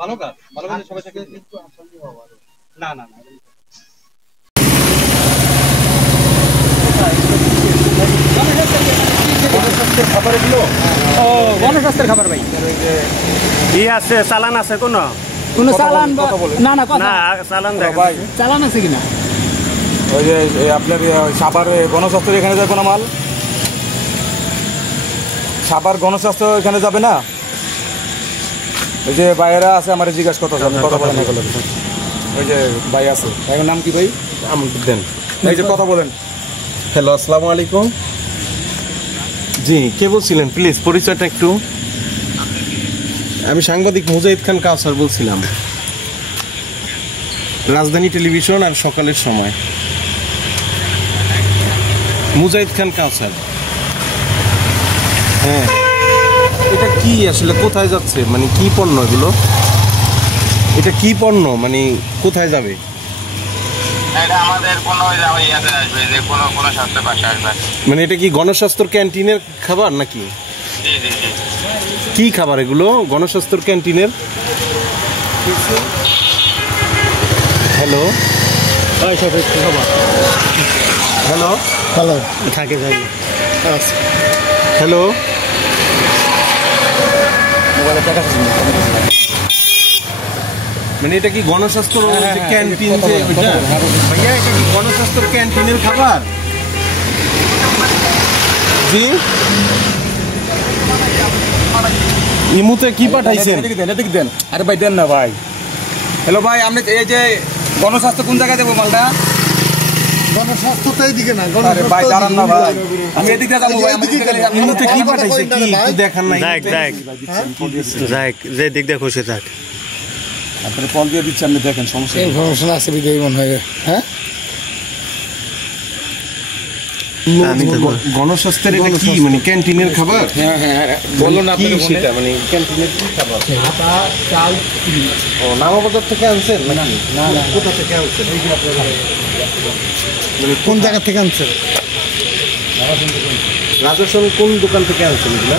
ভালো কাজ, ভালো কাজ সবাই থেকে না না না গণস্বাস্থ্যের খাবার ভাই আছে চালান আছে কোনো চালান না না না চালান চালান আছে কিনা ওই যে আপনার সাভার গণস্বাস্থ্যের এখানে যাবে না মাল সাভার গণস্বাস্থ্য এখানে যাবে না ওই যে ভাইয়েরা আছে আমার জিজ্ঞাসা কথা বলেন ওই যে ভাই আছে ভাইয়ের নাম কি ভাই দেন এই যে কথা বলেন হ্যালো আসসালামু আলাইকুম জি কে বলছিলেন প্লিজ পরিচয়টা একটু আমি সাংবাদিক মুজাহিদ খান কাউসার বলছিলাম রাজধানী টেলিভিশন আর সকালের সময় মুজাহিদ খান কাউসার হ্যাঁ এটা কি আসলে কোথায় যাচ্ছে মানে কি পণ্য এগুলো এটা কি পণ্য মানে কোথায় যাবে এটা আমাদের কোনো ইয়াতে আসবে যে কোনো স্বাস্থ্য পাশে আসবে মানে এটা কি গণস্বাস্থ্য ক্যান্টিনের খাবার নাকি জি জি জি কি খাবার এগুলো গণস্বাস্থ্য ক্যান্টিনের হ্যালো হ্যালো ভালো থাকে যাই হ্যালো মানে এটা কি গণস্বাস্থ্য ক্যান্টিন যে ওইটা ভাইয়া এটা কি গণস্বাস্থ্য ক্যান্টিনের খাবার জি ইমুতে কি পাঠাইছেন দেন আরে ভাই দেন না ভাই হ্যালো ভাই আপনি এই যে গণস্বাস্থ্য কোন জায়গায় দেবো মালটা গণস্বাস্থ্য তো এইদিকে না ভাই দাঁড়ান না ভাই আমি এদিকে যাবো ভাই ইমুতে কি পাঠাইছে কি দেখান নাই যাক যে দিক দিয়ে খুশি থাক আপনি কল দিয়ে দিচ্ছি আপনি দেখেন সমস্যা ইনফরমেশন আছে বিদেই মনে হয় হ্যাঁ গণস্বাস্থ্যের এটা কি মানে ক্যান্টিনের খাবার হ্যাঁ হ্যাঁ বলুন আপনি সেটা মানে ক্যান্টিনের কি খাবার আটা চাল ও নামাবাজার থেকে আনছেন নাকি না না কোথা থেকে আনছেন মানে কোন জায়গা থেকে আনছেন রাজস্থান কোন দোকান থেকে আনছেন এগুলা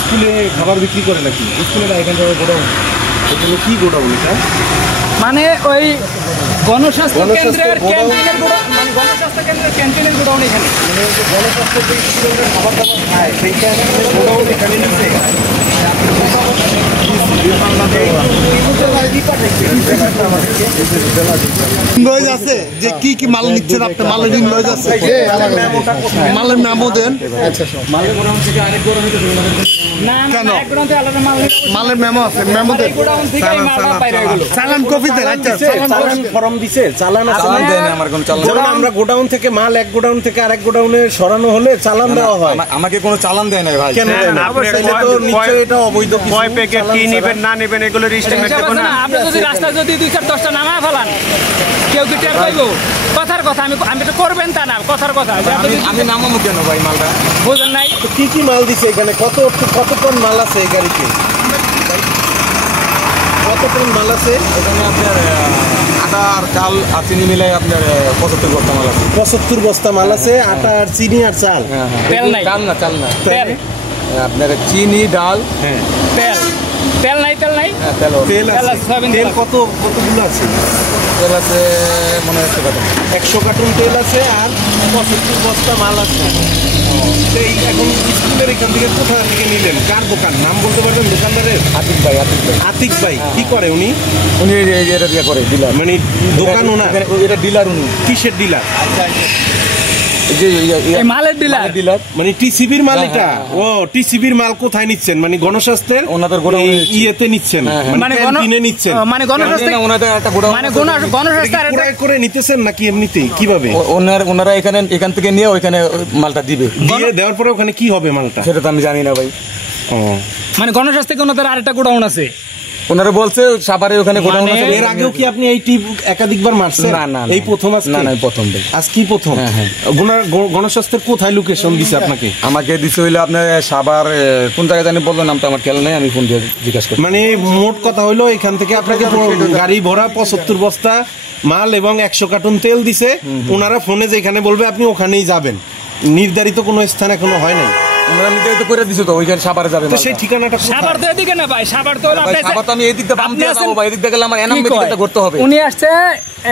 স্কুলে খাবার বিক্রি করে নাকি স্কুলের এখান থেকে গোডাউন এগুলো কি গোডাউন এটা মানে ওই গণস্বাস্থ্য কেন্দ্রের ক্যান্টিনের গোডাউন মানে গণস্বাস্থ্য কেন্দ্রের ক্যান্টিনের গোডাউন এখানে মানে গণস্বাস্থ্য যে স্টুডেন্টরা খাবার দাবার খায় সেইটা গোডাউন এখানে নিচ্ছে ইনভয়েস আছে যে কি কি মাল নিচ্ছেন আপনি মালের ইনভয়েস আছে মালের নামও দেন মালের গোডাউন থেকে আরেক গোডাউন হতে না কেন? না এক গোডাউন থেকে আলাদা মাল নিতে মালের মেমো আছে মেমো দেন গোডাউন থেকে এই মালটা বাইরে হয়ে গেল চালান কপি দেন আচ্ছা চালান ফর্ম দিছে চালান আছে চালান দেন আমার কোন চালান যেমন আমরা গোডাউন থেকে মাল এক গোডাউন থেকে আরেক গোডাউনে সরানো হলে চালান দেওয়া হয় আমাকে কোনো চালান দেয় না ভাই কেন দেয় না? তাহলে তো নিশ্চয়ই এটা অবৈধ কিছু। কয় প্যাকেট কি নেবেন না নেবেন এগুলো রিস্টেমেন্ট হিসাব দেবো আছে না না আপনি যদি রাস্তা যদি 2-4-10টা নামায় ফেলান কেউ কি টের পাইব কথার কথা আমি তো করবেন তা না কথার কথা যে আপনি আমি নামাবো কেন ভাই মালটা বুঝেন নাই তো কি কি মাল দিছে এখানে কত টন মাল আছে এই গাড়িতে কত টন মাল আছে এখানে আপনার আটা আর চাল আর চিনি মিলাই আপনার 75 বস্তা মাল আছে 75 বস্তা মাল আছে আটা আর চিনি আর চাল তেল নাই চাল না তেল আপনার চিনি ডাল হ্যাঁ তেল তেল নাই হ্যাঁ তেল তেল তেল আছে আছে, সয়াবিন তেল তেল কতগুলো আছে তেল আছে মনে হচ্ছে কথা 100 কার্টুন তেল আছে আর 75 বস্তা মাল আছে এই এখন স্কুলের এখান থেকে কোথা থেকে নিলেন কার দোকান নাম বলতে পারবেন দোকানদারের আতিক ভাই কি করে উনি এটা দিয়ে করে ডিলার মানে দোকান ওনার এটা ডিলার উনি কিসের ডিলার এই মালের ডিলার মানে টিসিবির মাল এটা ও টিসিবির মাল কোথায় নিচ্ছেন মানে গণস্বাস্থ্যের ওনাদের গোডাউনে ইয়েতে নিচ্ছেন মানে ক্যান্টিনে নিচ্ছেন মানে গণস্বাস্থ্য ওনাদের একটা গোডাউন মানে গণস্বাস্থ্য আর ক্রয় করে নিতেছেন নাকি এমনিতেই কিভাবে ওনারা এখান থেকে নিয়ে ওইখানে মালটা দিবে দিয়ে দেওয়ার পরে ওখানে কি হবে মালটা সেটা তো আমি জানি না ভাই ও মানে গণস্বাস্থ্য ওনাদের আরেকটা গোডাউন আছে ওনারা বলছে সাভারে ওখানে গোডাউন আছে এর আগেও কি আপনি এই টিপ একাধিকবার মারছেন না এই প্রথম আজকে না প্রথম ভাই আজ কি প্রথম হ্যাঁ গণস্বাস্থ্যের কোথায় লোকেশন দিছে আপনাকে আমাকে দিছে হইলো আপনার সাভার কোন জায়গায় জানি বললো নামটা আমার খেয়াল নেই আমি ফোন দিয়ে জিজ্ঞাসা করি মানে মোট কথা হইলো এখান থেকে আপনাকে গাড়ি ভরা 75 বস্তা মাল এবং 100 কার্টুন তেল দিছে ওনারা ফোনে যেখানে বলবে আপনি ওখানেই যাবেন নির্ধারিত কোনো স্থান এখনো হয় নাই আমরা নিজেই তো করে দিছি তো ওইখানে সাভারে যাবে তো সেই ঠিকানাটা সাভার তো এদিকে না ভাই, সাভার তো হলো ভাই আপনার সাভার তো আমি এই দিক দিয়ে বাম দিয়ে যাবো ভাই, এদিক দিয়ে গেলে আমার এনাম কি মেডিকেলটা কয়? করতে হবে। উনি আসছে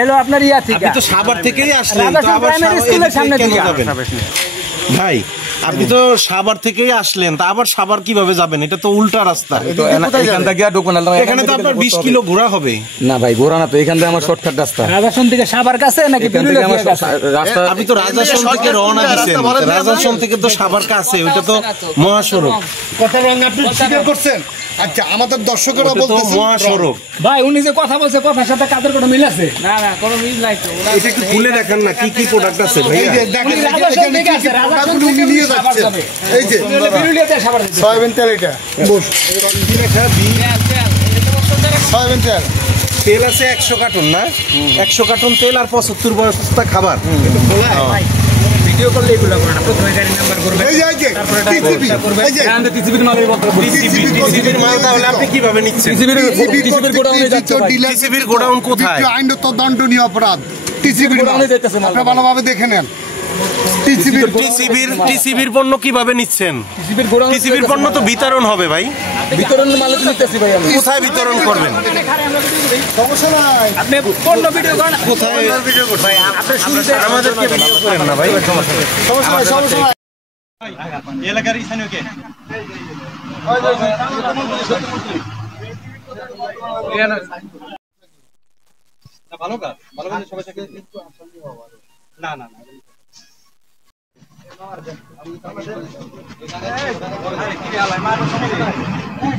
এলো আপনার ইয়া থেকে, আপনি তো সাভার থেকেই আসলেন, তো রাজাসন আবার প্রাইমারি সাভার স্কুলের এদিকে সামনে কেন দিকে। যাবেন? ভাই আপনি তো সাভার থেকেই আসলেন, তা আবার সাভার কিভাবে যাবেন? এটা তো উল্টা রাস্তা। তো এখান থেকে গিয়া ঢুকবো না, এখানে তো আপনার 20 কিলো ঘোরা হবে। না ভাই ঘোরা না তো, এখান থেকে আমার শর্টকাট রাস্তা। রাজাসন থেকে সাভার কাছে নাকি এখান থেকে বিরুলিয়া আমার কাছে? রাস্তা আপনি তো রাজাসন থেকে রওনা দিচ্ছেন, রাজাসন থেকে তো সাভার কাছে, ওইটা তো মহাসড়ক। কথা রং আপনি স্বীকার করছেন? আচ্ছা, আমাদের দর্শকেরা ওটা তো বলতেছে মহাসড়ক। ভাই উনি যে কথা বলছে কথার সাথে কাজের কোনো মিল আছে? না না কোনো মিল নাই তো। এটা একটু খুলে দেখান না, কি কি প্রোডাক্ট আছে এই ভাইয়া? যে দেখেন, উনি এখানে রাজাসন কি থেকে কি আসছে, রাজাসন প্রোডাক্টগুলো থেকে উনি নিয়ে সাভার যাচ্ছেন। যাবে। এই যে উনি হলো বিরুলিয়াতে সাভার যাবে। সয়াবিন তেল, এটা বস সয়াবিন তেল। তেল আছে 100 কার্টন না? 100 কার্টন তেল আর 75 বস্তা খাবার। ভিডিও করলে এগুলো করে না, প্রথমে গাড়ি নাম্বার করবে, এই যে এই যে তারপরে টিসিবি, এই যে এখান থেকে টিসিবির মাল টিসিবির মাল তাহলে আপনি কিভাবে নিচ্ছেন? টিসিবির গোডাউনে যাচ্ছে ভাই। টিসিবির গোডাউন কোথায়? আইনত দণ্ডনীয় অপরাধ। টিসিবির গোডাউনে যাইতেছে মাল। আপনি ভালোভাবে দেখে নেন। টিসিবির পণ্য কিভাবে নিচ্ছেন? টিসিবির গোডাউনে টিসিবির পণ্য তো বিতরণ হবে ভাই, বিতরণ মাল নিতেছি ভাই আমি। কোথায় বিতরণ করবেন? সমস্যা নাই। আপনি পণ্য ভিডিও করেন, কোথায়? ভাই আপনি শুরুতে আমাদেরকে ভিডিও করেন না ভাই। সমস্যা নাই, সমস্যা নাই। এলাকার স্থানীয় কে? না, ভালো কাজ, ভালো কাজে সবাই থাকে। না না না, এখানে